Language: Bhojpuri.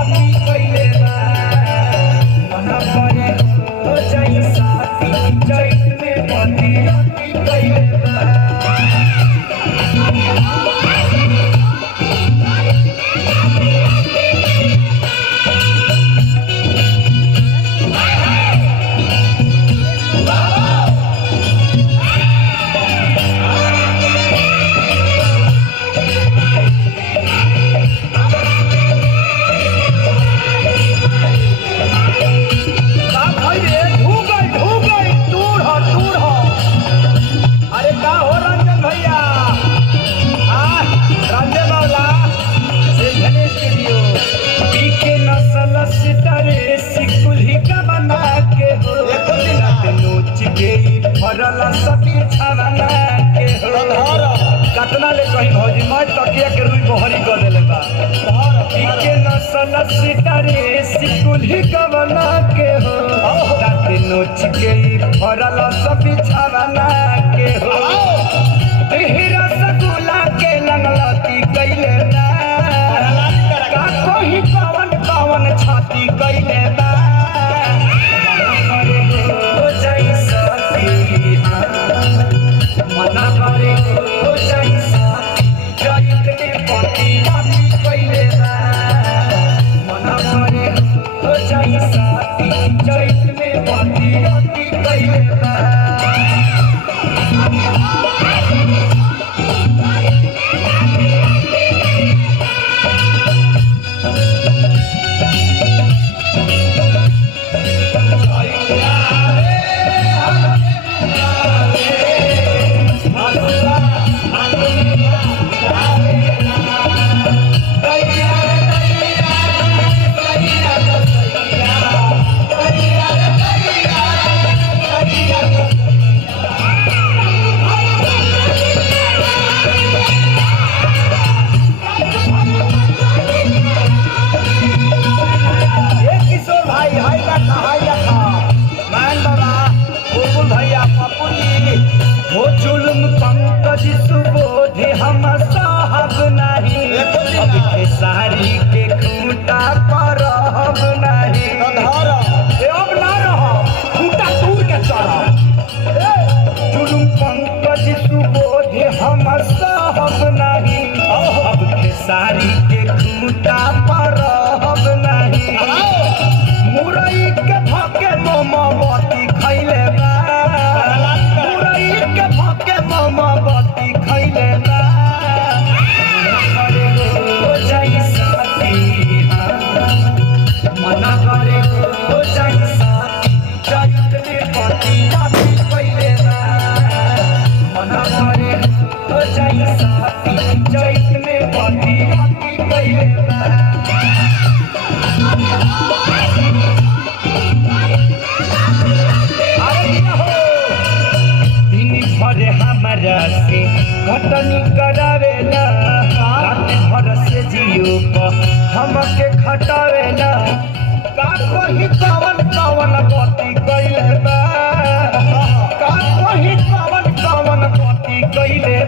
अति कइले बा मन करे हो जाई साथी चैत में पति अति कइले बा भरला सभी छाना के कतना ले कहीं भौजी मैं तकिया के रुई बहरी कर देले बा के नसल सितारे सिकुली कवना के हो रात नोच के भरला सभी छाना के हो तेहरा सगुला के लंगलती कइले ना का कोई कवन कवन छाती कइले बा मना करे हो जाई साथी चैत में पति अति कइले बा मना करे हो जाई साथी चैत में पति अति कइले बा हो जुल्म पंकज सुबोधि हम साहब नहीं अब के सारी के खूंटा पर हम नहीं अब ना रहो खूंटा तोड़ के चढ़ो जुल्म पंकज सुबोधि हम साहब नहीं अब के सारी के खूंटा पर हम नहीं मुरई के धके मोमबत्ती खइले बा मोमबत्ती खइले बा हो जाई साथी मना करे हो जाई साथी चैत में पति अति कइले बा मना करे हो जाई साथी चैत में पति अति कइले बा भरे हमारा से घटनी करावेला रात भर से जियो को हमके खटावेला का कोई कवन कवन गति कइले बा का कोई कवन कवन गति कइले